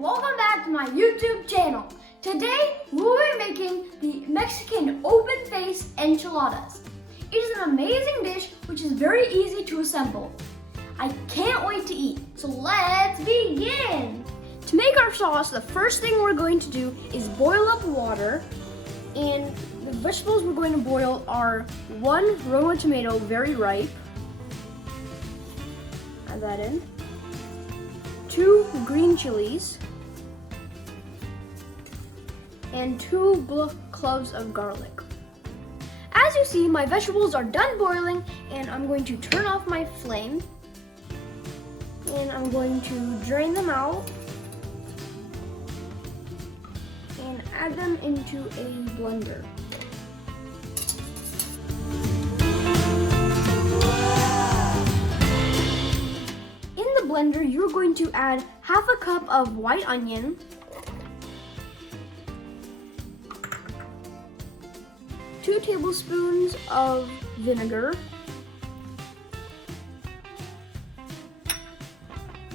welcome back to my YouTube channel. Today we'll be making the Mexican open-faced enchiladas. It is an amazing dish which is very easy to assemble. I can't wait to eat, so let's begin! To make our sauce, the first thing we're going to do is boil up water, and the vegetables we're going to boil are 1 Roma tomato, very ripe. Add that in. 2 green chilies, and 2 cloves of garlic. As you see, my vegetables are done boiling, and I'm going to turn off my flame, and I'm going to drain them out and add them into a blender. Blender, you're going to add half a cup of white onion, 2 tablespoons of vinegar,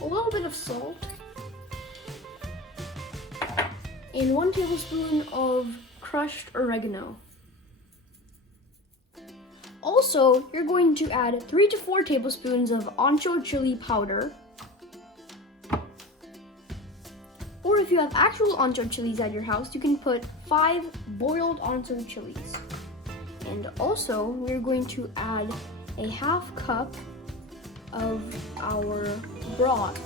a little bit of salt, and 1 tablespoon of crushed oregano. Also, you're going to add 3 to 4 tablespoons of Ancho Chilly powder. Or if you have actual Ancho chilies at your house, you can put 5 boiled Ancho chilies. And also, we're going to add a half cup of our broth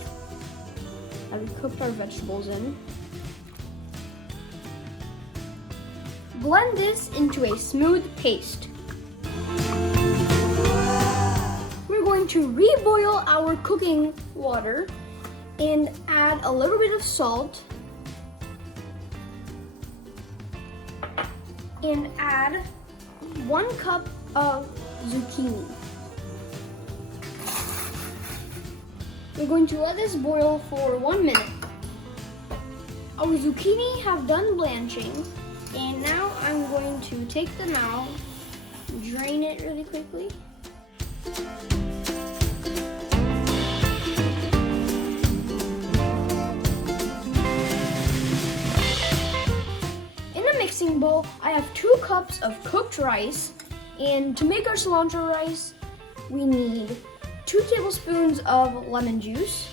that we cooked our vegetables in. Blend this into a smooth paste. We're going to reboil our cooking water and add a little bit of salt and add 1 cup of zucchini. We're going to let this boil for 1 minute. Our zucchini have done blanching, and now I'm going to take them out, drain it really quickly. Bowl, I have 2 cups of cooked rice, and to make our cilantro rice, we need 2 tablespoons of lemon juice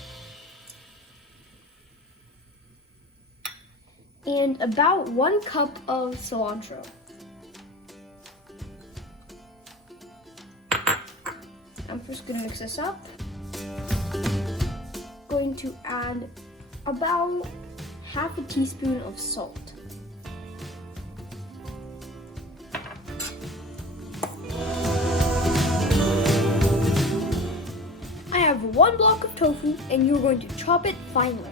and about 1 cup of cilantro. I'm just going to mix this up. Going to add about half a teaspoon of salt. I have 1 block of tofu, and you're going to chop it finely.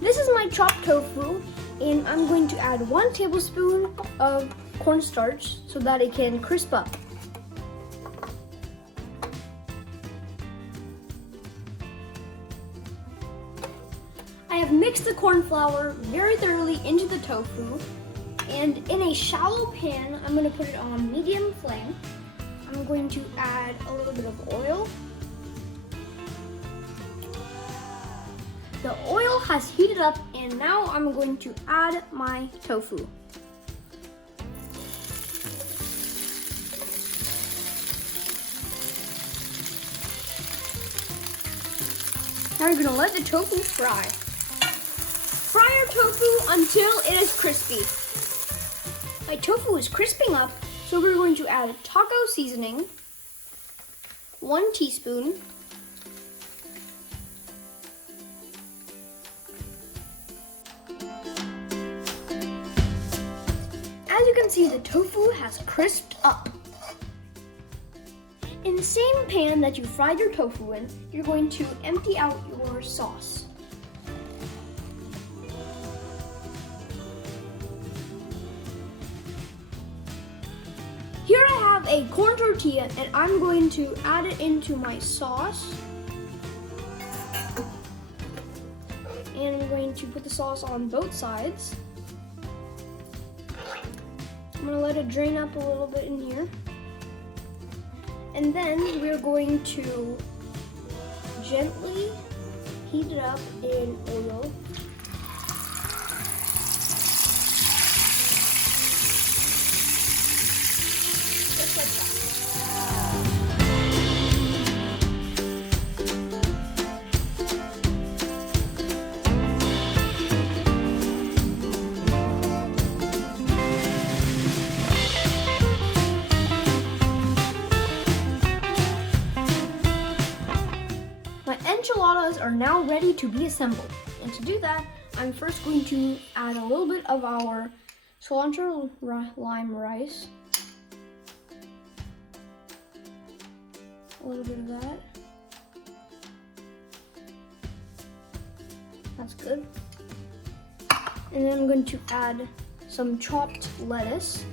This is my chopped tofu, and I'm going to add 1 tablespoon of cornstarch so that it can crisp up. I have mixed the corn flour very thoroughly into the tofu, and in a shallow pan, I'm going to put it on medium flame. I'm going to add a little bit of oil. The oil has heated up, and now I'm going to add my tofu. Now you're going to let the tofu fry. Fry your tofu until it is crispy. My tofu is crisping up, so we're going to add taco seasoning, 1 teaspoon, as you can see, the tofu has crisped up. In the same pan that you fried your tofu in, you're going to empty out your sauce. Here I have a corn tortilla, and I'm going to add it into my sauce. And I'm going to put the sauce on both sides. I'm going to let it drain up a little bit in here. And then we're going to gently heat it up in oil. Just like that. My enchiladas are now ready to be assembled. And to do that, I'm first going to add a little bit of our cilantro lime rice. A little bit of that. That's good. And then I'm going to add some chopped lettuce.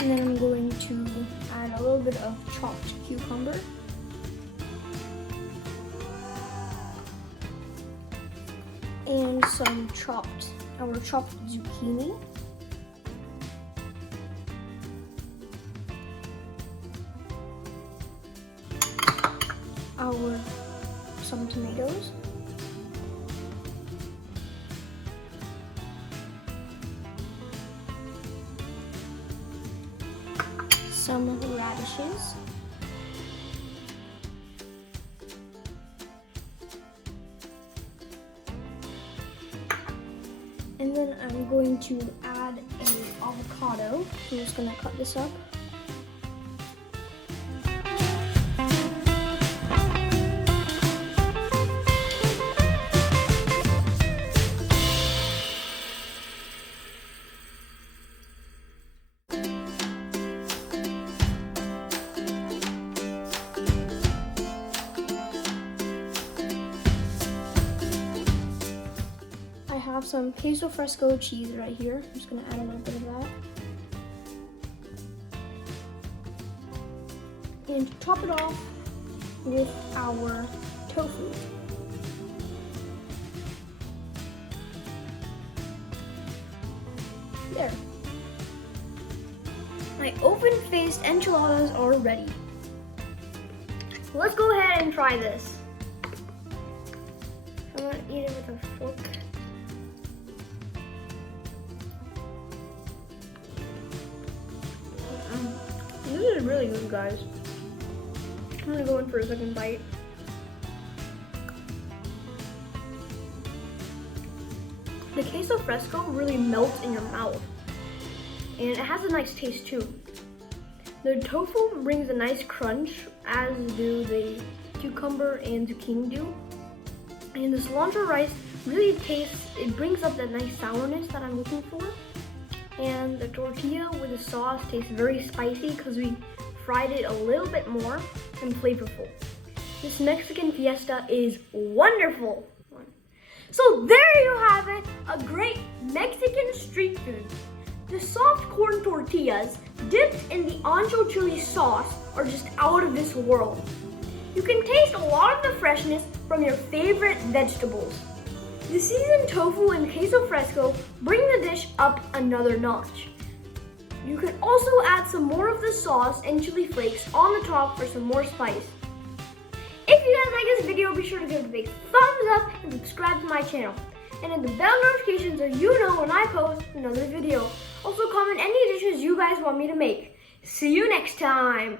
And then I'm going to add a little bit of chopped cucumber. And some chopped zucchini. Some tomatoes. Some radishes. And then I'm going to add an avocado. I'm just going to cut this up. I have some queso fresco cheese right here. I'm just going to add a little bit of that. And to top it off with our tofu. There. My oven-faced enchiladas are ready. Let's go ahead and try this. I'm going to eat it with a fork. This is really good, guys. I'm gonna go in for a second bite. The queso fresco really melts in your mouth, and it has a nice taste too. The tofu brings a nice crunch, as do the cucumber and zucchini do. And the cilantro rice really it brings up that nice sourness that I'm looking for. And the tortilla with the sauce tastes very spicy because we fried it a little bit more and flavorful. This Mexican fiesta is wonderful. So there you have it, a great Mexican street food. The soft corn tortillas dipped in the Ancho Chilly sauce are just out of this world. You can taste a lot of the freshness from your favorite vegetables. The seasoned tofu and queso fresco bring the dish up another notch. You can also add some more of the sauce and chili flakes on the top for some more spice. If you guys like this video, be sure to give it a big thumbs up and subscribe to my channel. And hit the bell notification so you know when I post another video. Also comment any dishes you guys want me to make. See you next time!